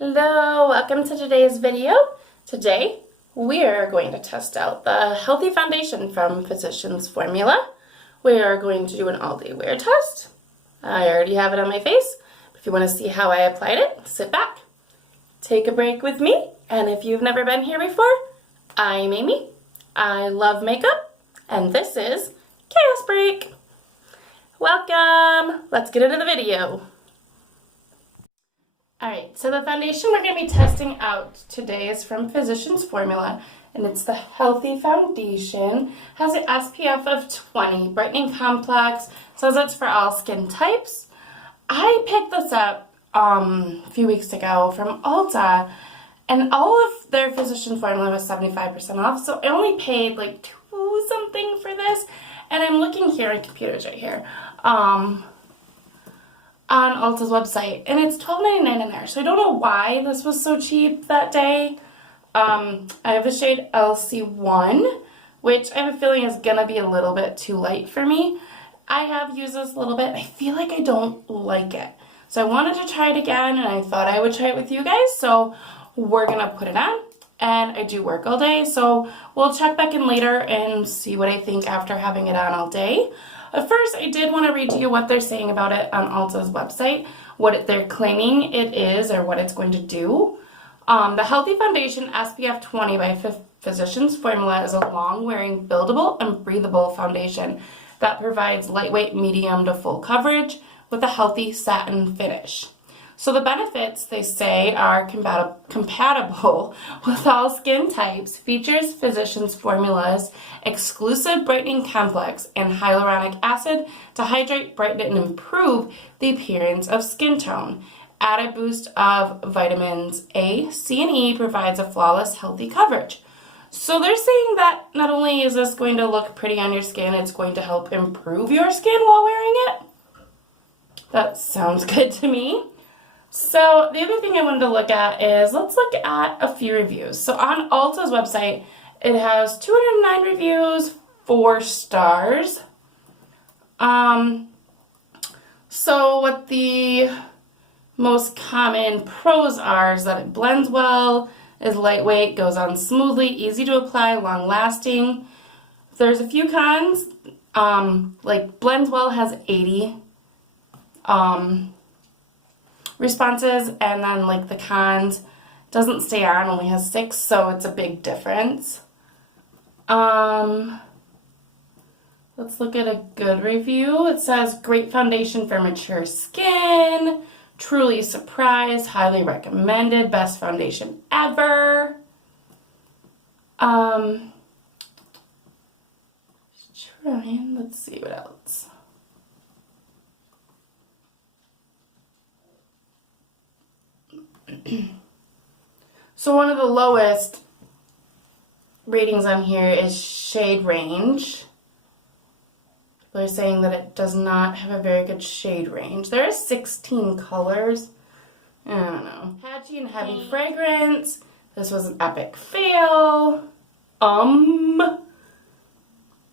Hello, welcome to today's video. Today we are going to test out the Healthy Foundation from Physicians Formula. We are going to do an all-day wear test. I already have it on my face. If you want to see how I applied it, sit back, take a break with me, and if you've never been here before, I'm Amy. I love makeup, and this is Chaos Break. Welcome! Let's get into the video. Alright, so the foundation we're going to be testing out today is from Physicians Formula, and it's the Healthy Foundation. Has an SPF of 20, brightening complex, says it's for all skin types. I picked this up a few weeks ago from Ulta, and all of their Physicians Formula was 75% off, so I only paid like $2 something for this, and I'm looking here, my computer's right here, on Ulta's website, and it's $12.99 in there, so I don't know why this was so cheap that day. I have the shade LC1, which I have a feeling is gonna be a little bit too light for me. I have used this a little bit. I feel like I don't like it, so I wanted to try it again, and I thought I would try it with you guys, so we're gonna put it on, and I do work all day, so we'll check back in later and see what I think after having it on all day. But first, I did want to read to you what they're saying about it on Ulta's website, what they're claiming it is or what it's going to do. The Healthy Foundation SPF 20 by Physicians Formula is a long-wearing, buildable, and breathable foundation that provides lightweight, medium to full coverage with a healthy satin finish. So the benefits, they say, are compatible with all skin types, features Physicians Formula's exclusive brightening complex and hyaluronic acid to hydrate, brighten, and improve the appearance of skin tone. Added boost of vitamins A, C, and E provides a flawless, healthy coverage. So they're saying that not only is this going to look pretty on your skin, it's going to help improve your skin while wearing it. That sounds good to me. So the other thing I wanted to look at is, let's look at a few reviews. So on Ulta's website, it has 209 reviews, 4 stars. So what the most common pros are is that it blends well, is lightweight, goes on smoothly, easy to apply, long lasting. There's a few cons, like blends well has 80. Responses, and then like the cons, doesn't stay on, only has 6, so it's a big difference. Let's look at a good review. It says, great foundation for mature skin, truly surprised, highly recommended, best foundation ever. Let's see what else. So one of the lowest ratings on here is shade range. People are saying that it does not have a very good shade range. There are 16 colors. I don't know. Patchy and heavy fragrance. This was an epic fail.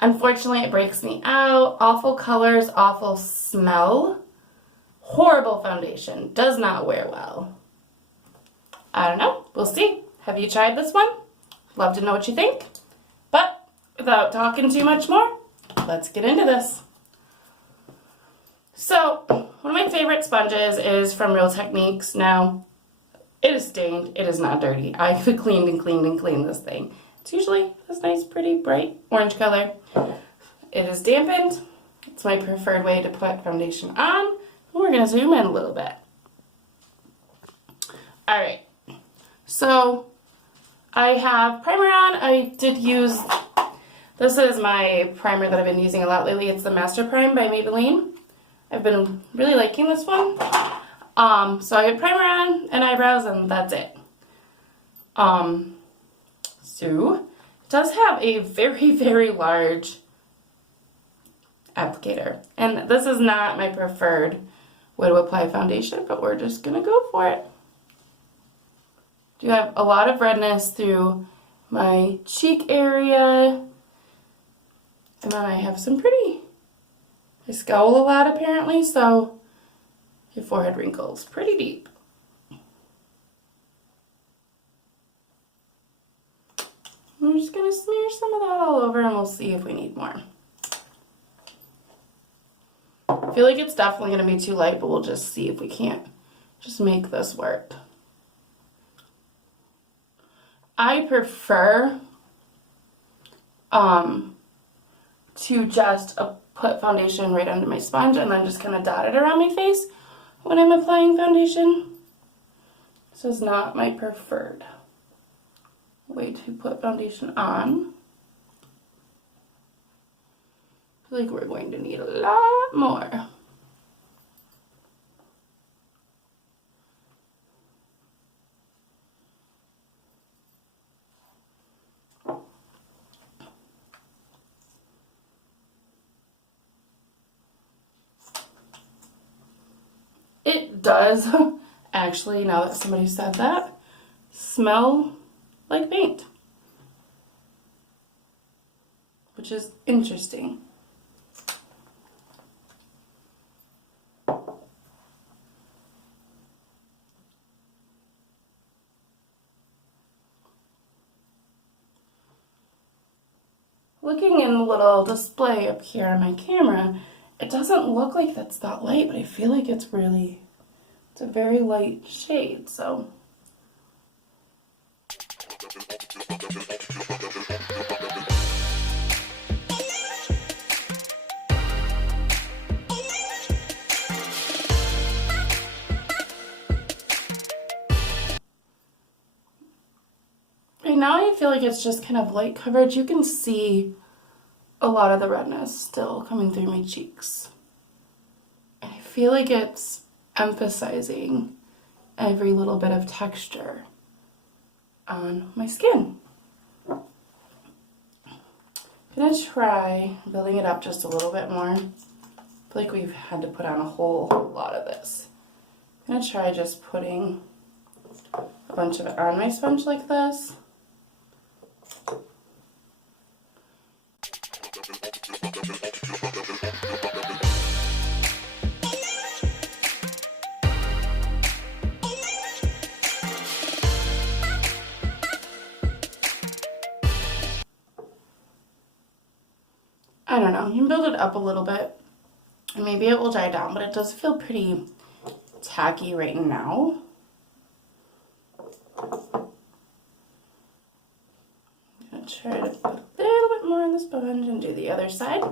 Unfortunately, it breaks me out. Awful colors, awful smell. Horrible foundation. Does not wear well. I don't know. We'll see. Have you tried this one? Love to know what you think. But without talking too much more, let's get into this. So, one of my favorite sponges is from Real Techniques. Now, it is stained. It is not dirty. I could cleaned and cleaned and cleaned this thing. It's usually this nice, pretty, bright orange color. It is dampened. It's my preferred way to put foundation on. We're going to zoom in a little bit. Alright. So, I have primer on. I did use, this is my primer that I've been using a lot lately. It's the Master Prime by Maybelline. I've been really liking this one. So I have primer on and eyebrows, and that's it. So, it does have a very, very large applicator. And this is not my preferred way to apply foundation, but we're just going to go for it. Do have a lot of redness through my cheek area, and then I have some pretty, I scowl a lot apparently, so your forehead wrinkles pretty deep. we're just going to smear some of that all over and we'll see if we need more. I feel like it's definitely going to be too light, but we'll just see if we can't just make this work. I prefer to just put foundation right under my sponge and then just kind of dot it around my face when I'm applying foundation. This is not my preferred way to put foundation on. I feel like we're going to need a lot more. It does actually, now that somebody said that, smell like paint, which is interesting. Looking in the little display up here on my camera, it doesn't look like that's that light, but I feel like it's a very light shade, so. Right now I feel like it's just kind of light coverage. You can see a lot of the redness still coming through my cheeks. And I feel like it's emphasizing every little bit of texture on my skin. I'm gonna try building it up just a little bit more. I feel like we've had to put on a whole lot of this. I'm gonna try just putting a bunch of it on my sponge like this. I don't know, you can build it up a little bit and maybe it will dry down, but it does feel pretty tacky right now. I'm gonna try to put a little bit more on the sponge and do the other side.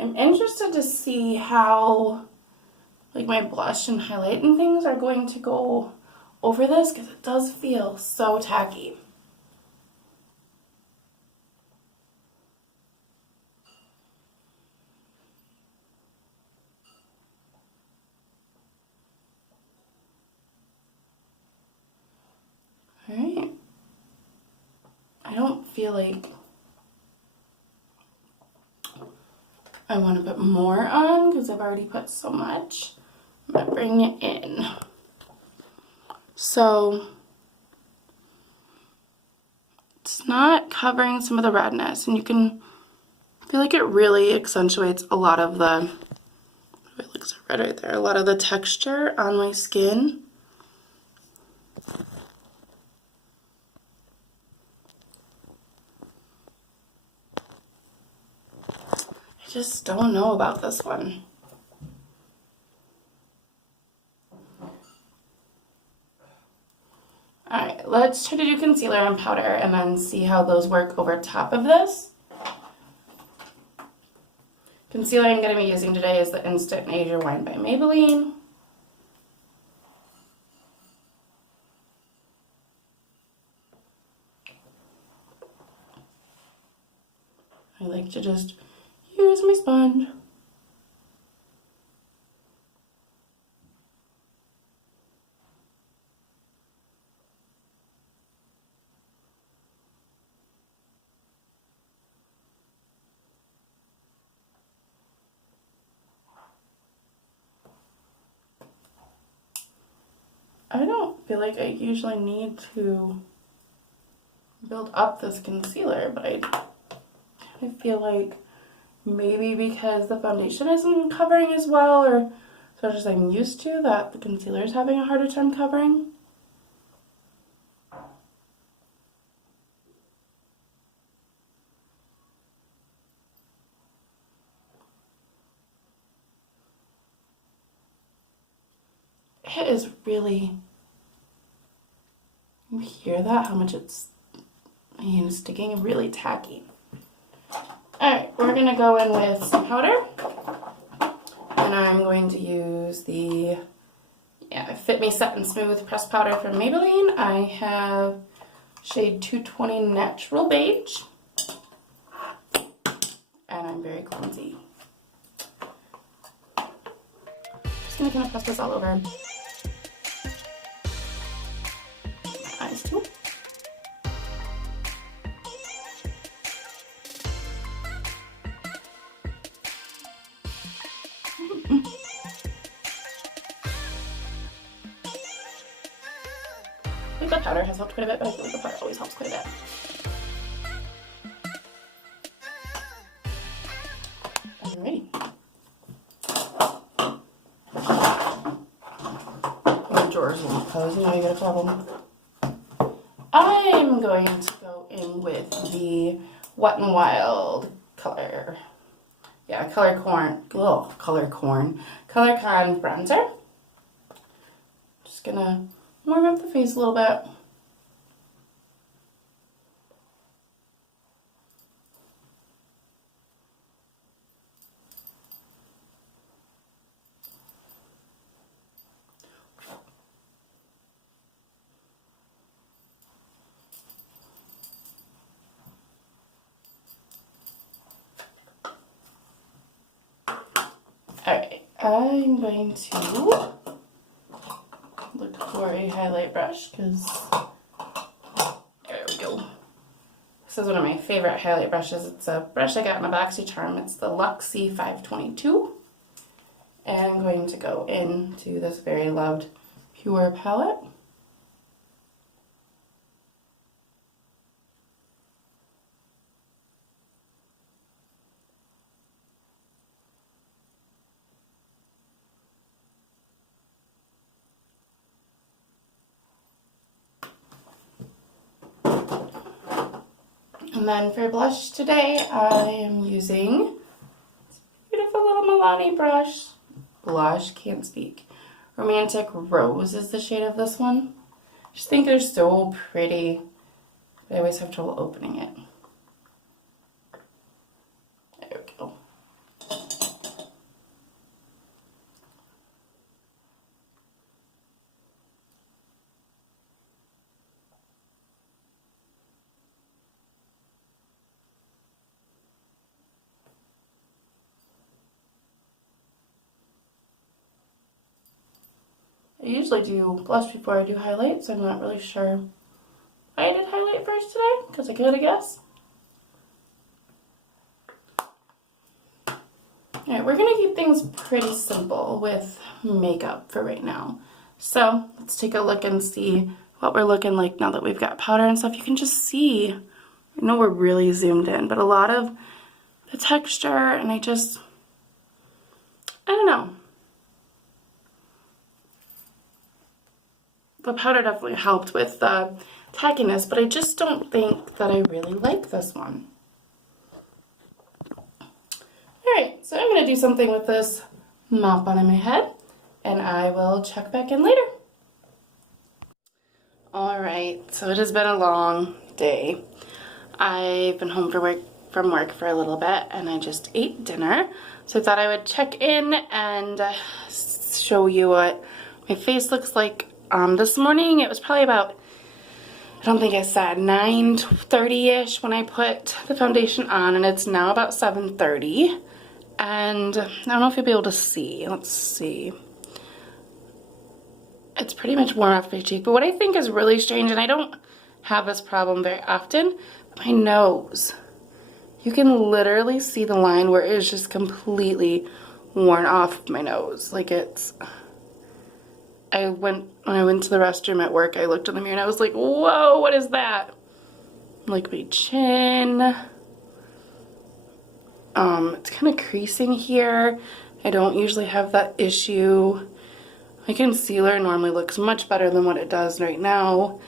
I'm interested to see how like my blush and highlight and things are going to go over this because it does feel so tacky. Alright. I don't feel like I want to put more on because I've already put so much. I'm going to bring it in. So it's not covering some of the redness, and you can feel like it really accentuates a lot of the, it looks red right there, a lot of the texture on my skin. I just don't know about this one. Alright, let's try to do concealer and powder and then see how those work over top of this. Concealer I'm going to be using today is the Instant Asia Wine by Maybelline. I like to just use my sponge. I don't feel like I usually need to build up this concealer, but I feel like maybe because the foundation isn't covering as well, or so much as I'm used to, that the concealer is having a harder time covering. It is really, you hear that? How much it's, my hand is sticking, really tacky. Alright, we're going to go in with some powder. And I'm going to use the Fit Me Set and Smooth Pressed Powder from Maybelline. I have shade 220 Natural Beige. And I'm very clumsy. Just going to kind of press this all over my eyes too. I think the powder has helped quite a bit, but I feel like the powder always helps quite a bit. Alrighty. My drawers won't close, now you got a problem. I'm going to go in with the Wet n Wild color. Yeah, Color Con bronzer. Just gonna warm up the face a little bit. Alright, I'm going to look for a highlight brush because there we go. This is one of my favorite highlight brushes. It's a brush I got in a BoxyCharm. It's the Luxie 522. And I'm going to go into this very loved Pure palette. And then for blush today, I am using this beautiful little Milani blush, can't speak. Romantic Rose is the shade of this one. I just think they're so pretty, but I always have trouble opening it. There we go. I usually do blush before I do highlight, so I'm not really sure why I did highlight first today, because I could, I guess. Alright, we're going to keep things pretty simple with makeup for right now. So, let's take a look and see what we're looking like now that we've got powder and stuff. You can just see, I know we're really zoomed in, but a lot of the texture, and I don't know. The powder definitely helped with the tackiness, but I just don't think that I really like this one. Alright, so I'm going to do something with this mop on in my head, and I will check back in later. Alright, so it has been a long day. I've been home from work for a little bit, and I just ate dinner. So I thought I would check in and show you what my face looks like. This morning, it was probably about, I don't think I said, 9:30-ish when I put the foundation on, and it's now about 7:30. And I don't know if you'll be able to see. Let's see. It's pretty much worn off my cheek. But what I think is really strange, and I don't have this problem very often, my nose. You can literally see the line where it is just completely worn off my nose. Like it's... when I went to the restroom at work, I looked in the mirror and I was like, whoa, what is that? like my chin. It's kind of creasing here. I don't usually have that issue. My concealer normally looks much better than what it does right now.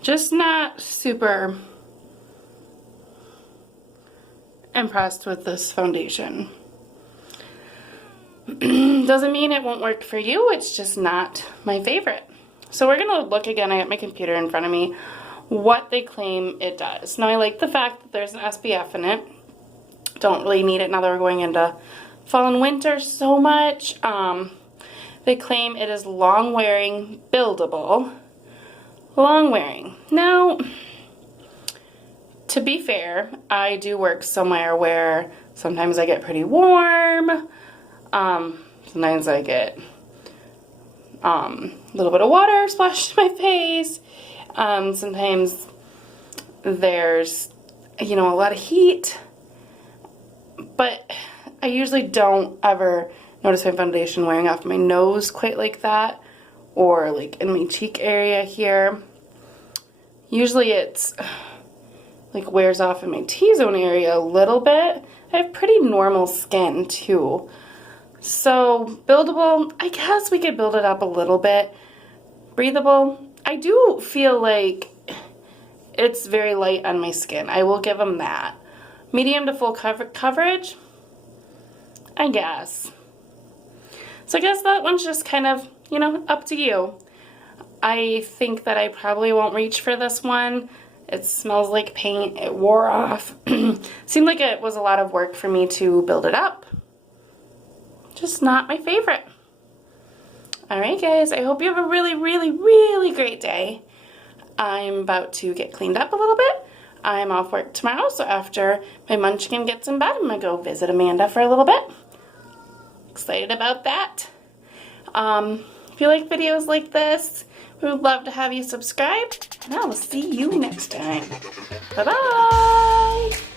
Just not super impressed with this foundation. Doesn't mean it won't work for you, it's just not my favorite. So we're gonna look again, I got my computer in front of me, what they claim it does. Now I like the fact that there's an SPF in it. Don't really need it now that we're going into fall and winter so much. They claim it is long wearing, buildable. Long wearing. Now, to be fair, I do work somewhere where sometimes I get pretty warm. Sometimes I get a little bit of water splashed in my face. Sometimes there's, you know, a lot of heat. But I usually don't ever notice my foundation wearing off my nose quite like that, or like in my cheek area here. Usually it's like wears off in my T-zone area a little bit. I have pretty normal skin too. So buildable, I guess we could build it up a little bit. Breathable, I do feel like it's very light on my skin. I will give them that. Medium to full coverage, I guess. So I guess that one's just kind of, you know, up to you. I think that I probably won't reach for this one. It smells like paint. It wore off. Seemed like it was a lot of work for me to build it up. Just not my favorite. Alright guys, I hope you have a really, really, really great day. I'm about to get cleaned up a little bit. I'm off work tomorrow, so after my munchkin gets in bed, I'm going to go visit Amanda for a little bit. Excited about that. If you like videos like this, we would love to have you subscribe, and I will see you next time. Bye-bye!